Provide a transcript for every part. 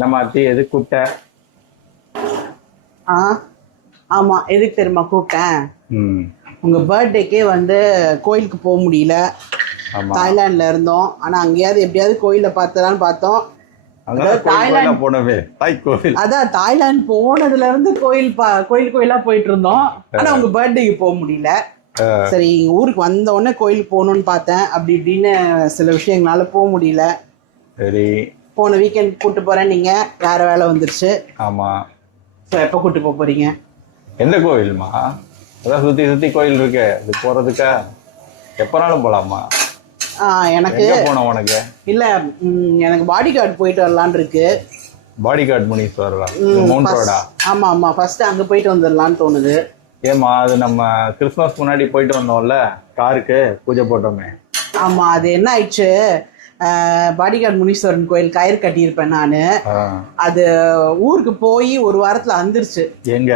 நம்ம அத்தி எது கூப்பிட்ட? ஆ ஆமாம், எதுக்கு தெரியுமா கூப்பிட்டேன்? ம். உங்கள் பர்த்டேக்கே வந்து கோயிலுக்கு போக முடியல. தாய்லாண்டில் இருந்தோம். ஆனால் அங்கேயாவது எப்படியாவது கோயிலில் பார்த்தலான்னு பார்த்தோம். தாய்லாந்து போனவே கோயில். அதான் தாய்லாந்து போனதுலேருந்து கோயிலாக போயிட்டு இருந்தோம். ஆனால் உங்கள் பர்த்டேக்கு போக முடியல. சரி, ஊருக்கு வந்த உடனே கோயிலுக்கு போகணுன்னு பார்த்தேன். அப்படி இப்படின்னு சில விஷயங்களால போக முடியல. சரி, போன வீக்கெண்ட் கூப்பிட்டு போகிறேன், நீங்கள் வேறு வேலை வந்துருச்சு. ஆமாம். ஸோ எப்போ கூப்பிட்டு போக போகிறீங்க? எந்த கோயில்மா? அதான் சுற்றி சுற்றி கோயில் இருக்கு, அது போகிறதுக்கா? எப்போனாலும் போகலாமா? எனக்கு போனோம் உனக்கு இல்லை, எனக்கு பாடி கார்டு போயிட்டு வரலான்னு இருக்கு. பாடி கார்டு முனீஸ்வரரா? மவுண்ட் ரோடா? ஆமாம் ஆமாம், ஃபர்ஸ்ட் அங்கே போயிட்டு வந்துடலான்னு தோணுது. ஏமா, அது நம்ம கிறிஸ்மஸ் முன்னாடி போயிட்டு வந்தோம்ல, காருக்கு பூஜை போட்டோமே. ஆமாம், அது என்ன ஆயிடுச்சு, பாடிகார்டு முனீஸ்வரன் கோயில் கயிறு கட்டியிருப்பேன் நான். அது ஊருக்கு போய் ஒரு வாரத்தில் வந்துருச்சு. எங்க?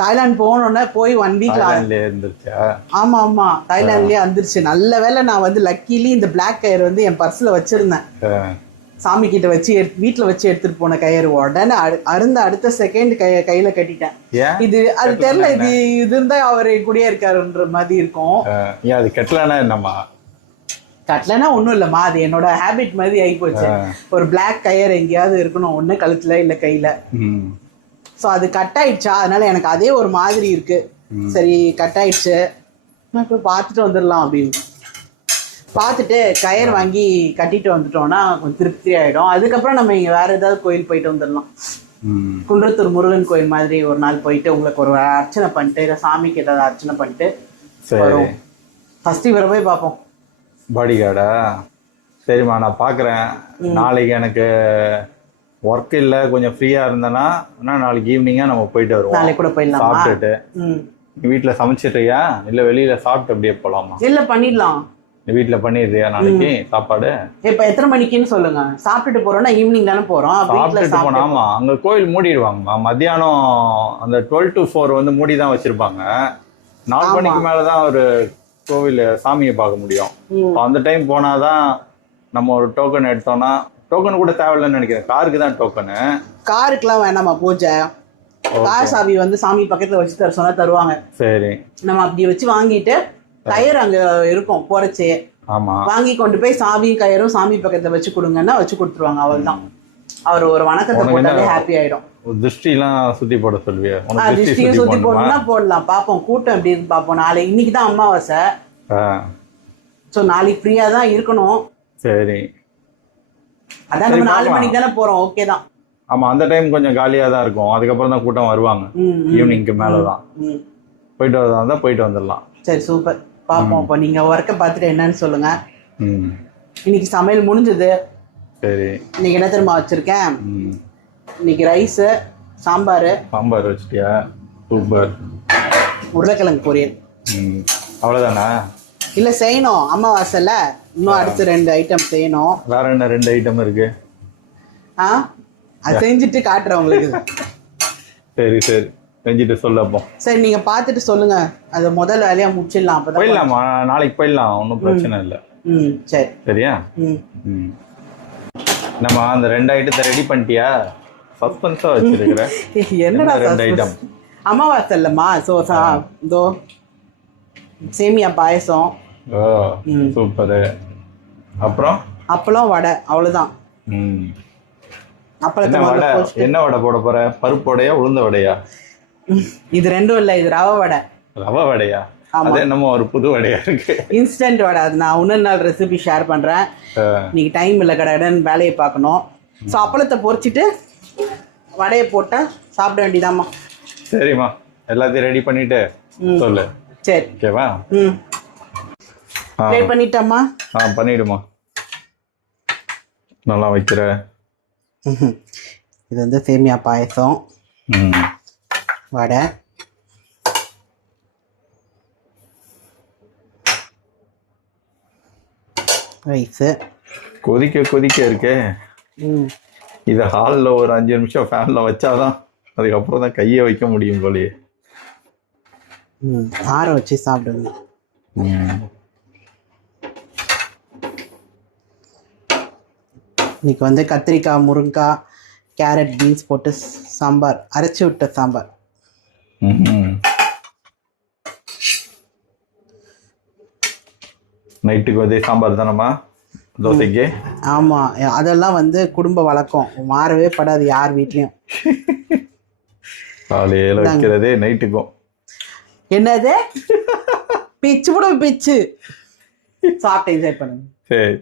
தாய்லாந்து போனோன்னே போய் 1 வீக்ல இருந்துருச்சா? ஆமா ஆமா, தாய்லாந்துலயே வந்துருச்சு. நல்ல வேலை நான் வந்து லக்கிலி இந்த பிளாக் கயிறு வந்து என் பர்ஸ்ல வச்சிருந்தேன். சாமி கிட்ட வச்சு வீட்டுல வச்சு எடுத்துட்டு போன கயிறு உடனே அடுத்த செகண்ட் கையில கட்டிட்டேன். இது அது தெரியல, இது இருந்தா அவரு கூடயே இருக்காருன்ற மாதிரி இருக்கும். அது கட்டலன்னா என்னம்மா? கட்டலன்னா ஒன்றும் இல்லைம்மா, அது என்னோட ஹேபிட் மாதிரி ஆகி போச்சு. ஒரு பிளாக் கயிறு எங்கேயாவது இருக்கணும், ஒன்று கழுத்துல இல்லை கையில. ஸோ அது கட் ஆயிடுச்சா, அதனால எனக்கு அதே ஒரு மாதிரி இருக்கு. சரி, கட் ஆயிடுச்சு, நான் போய் பார்த்துட்டு வந்துடலாம் அப்படின்னு பார்த்துட்டு கயிறு வாங்கி கட்டிட்டு வந்துட்டோம்னா கொஞ்சம் திருப்தி ஆகிடும். அதுக்கப்புறம் நம்ம இங்கே வேற ஏதாவது கோயில் போயிட்டு வந்துடலாம். குன்றத்தூர் முருகன் கோயில் மாதிரி ஒரு நாள் போயிட்டு உங்களுக்கு ஒரு அர்ச்சனை பண்ணிட்டு, இல்லை சாமிக்கு ஏதாவது அர்ச்சனை பண்ணிட்டு வரும். ஃபர்ஸ்ட் இவரை போய் பார்ப்போம். பாடி கார்டா? சரிம்மா, நான் பார்க்குறேன். நாளைக்கு எனக்கு ஒர்க் இல்லை, கொஞ்சம் ஃப்ரீயாக இருந்தேன்னா நாளைக்கு ஈவினிங்காக நம்ம போயிட்டு வருவோம். நாளைக்கு கூட போயிடலாம். சாப்பிட்டுட்டு வீட்டில் சமைச்சிட்றியா இல்லை வெளியில் சாப்பிட்டு அப்படியே போகலாமா? இல்லை, பண்ணிடலாம். வீட்டில் பண்ணிடுறியா நாளைக்கு சாப்பாடு? இப்போ எத்தனை மணிக்குன்னு சொல்லுங்க. சாப்பிட்டுட்டு போகிறோம்னா ஈவினிங் தானே போகிறோம். சாப்பிட்டுட்டு போனோம். ஆமாம், அங்கே கோயில் மூடிடுவாங்கம்மா மத்தியானம். அந்த 12 to 4 வந்து மூடி தான் வச்சுருப்பாங்க. 4 மணிக்கு மேலே தான் ஒரு கோவில் சாமியை பார்க்க முடியும். அந்த டைம் போனாதான் நம்ம ஒரு டோக்கன் எடுத்தோம்னா, டோக்கன் கூட தேவையில்லைன்னு நினைக்கிறேன். காருக்கு தான் டோக்கனு. காருக்குலாம் வேணாமா பூஜை? கார் சாவி வந்து சாமி பக்கத்துல வச்சு தர சொன்னா தருவாங்க. சரி, நம்ம அப்படி வச்சு வாங்கிட்டு கயிறு அங்க இருக்கும் போறச்சே. ஆமா, வாங்கி கொண்டு போய் சாவியும் கயிறும் சாமி பக்கத்துல வச்சு கொடுங்கன்னா வச்சு கொடுத்துருவாங்க. அவள் தான் அவர் ஒரு வணக்கத்தை போட்டாலே ஹாப்பி ஆயிடும். திருஷ்டிலாம் சுத்தி போட சொல்லுவியா? திருஷ்டியும் சுத்தி போடணும்னா போடலாம். பார்ப்போம், கூட்டம் எப்படி இருக்கு பார்ப்போம். நாளைக்கு இன்னைக்கு தான் அமாவாசை. ஸோ நாளைக்கு ஃப்ரீயா தான் இருக்கணும். சரி, அதான் நம்ம 4 மணிக்கு தானே போறோம். ஓகே தான். ஆமா, அந்த டைம் கொஞ்சம் காலியா தான் இருக்கும். அதுக்கப்புறம் தான் கூட்டம் வருவாங்க. ஈவினிங்க்கு மேலதான் போயிட்டு வரதா இருந்தா போயிட்டு வந்துடலாம். சரி, சூப்பர். பார்ப்போம். இப்போ நீங்க ஒர்க்கை பார்த்துட்டு என்னன்னு சொல்லுங்க. இன்னைக்கு சமையல் முடிஞ்சது. சரி, இன்னைக்கு என்ன தெரியுமா வச்சிருக்கேன்? இன்னைக்கு ரைஸ், சாம்பார் வச்சிட்டியா? சூப்பர். உருளைக்கிழங்கு பொரியல். அவ்வளோதானா? இல்லை, செய்யணும். அமாவாசைல இன்னும் அடுத்து 2 ஐட்டம் செய்யணும். வேற என்ன 2 ஐட்டம் இருக்கு? அது செஞ்சுட்டு காட்டுறேன் உங்களுக்கு. சரி சரி, செஞ்சுட்டு சொல்லப்போம். சரி, நீங்க பார்த்துட்டு சொல்லுங்க. அது முதல் வேலையா முடிச்சிடலாம். அப்பதான் போயிடலாமா? நாளைக்கு போயிடலாம், ஒன்றும் பிரச்சனை இல்லை. சரி, சரியா? நம்ம அந்த 2 ஐட்டத்தை ரெடி பண்ணிட்டியா? சஸ்பென்ஸா வச்சிருக்கிற. என்னடா 2 ஐட்டம்? அமாவாசை இல்லம்மா. இதோ சேமியா பாயசம். ஓ, சூப்பர். அப்புறம் அப்பளம், வடை, அவ்வளவுதான். என்ன வடை போட போற? பருப்பு வடையா உளுந்த வடையா? இது 2ம் இல்ல, இது ரவை வடை. ரவை வடையா? அது என்னமோ ஒரு புது வடையா இருக்கு. இன்ஸ்டன்ட் வடை. அது நான் இன்னொரு நாள் ரெசிபி ஷேர் பண்றேன். இன்னைக்கு டைம் இல்லை, கடைன்னு வேலையை பார்க்கணும். ஸோ அப்பளத்தை பொரிச்சிட்டு வடையை போட்டா சாப்பிட வேண்டியதாம்மா. சரிம்மா, எல்லாத்தையும் ரெடி பண்ணிட்டு சொல்லு. சரி, ஓகேவா? ப்ளே பண்ணிட்டம்மா. பண்ணிடுமா, நல்லா வைக்கிற. இது வந்து சேமியா பாயசம், வடை, ரைஸு. கொதிக்க கொதிக்க இருக்கே. இதை ஹாலில் ஒரு 5 நிமிஷம் ஃபேனில் வச்சாதான் அதுக்கப்புறம் தான் கையை வைக்க முடியும் போலயே. ஆற வச்சு சாப்பிடுங்க. இன்னைக்கு வந்து கத்திரிக்காய், முருங்கைக்காய், கேரட் பீன்ஸ் போட்டு சாம்பார், அரைச்சி விட்ட சாம்பார். நைட்டுக்கு அதே சாம்பார் தானம்மா தோசைக்கு? ஆமா, அதெல்லாம் வந்து குடும்ப வழக்கம், மாறவே படாது யார் வீட்லயும். காலையில வைக்கிறதே நைட்டுக்கும். என்னது பிச்சு கூட பிச்சு சாப்பிட்டு என்ஜாய் பண்ணுங்க. சரி.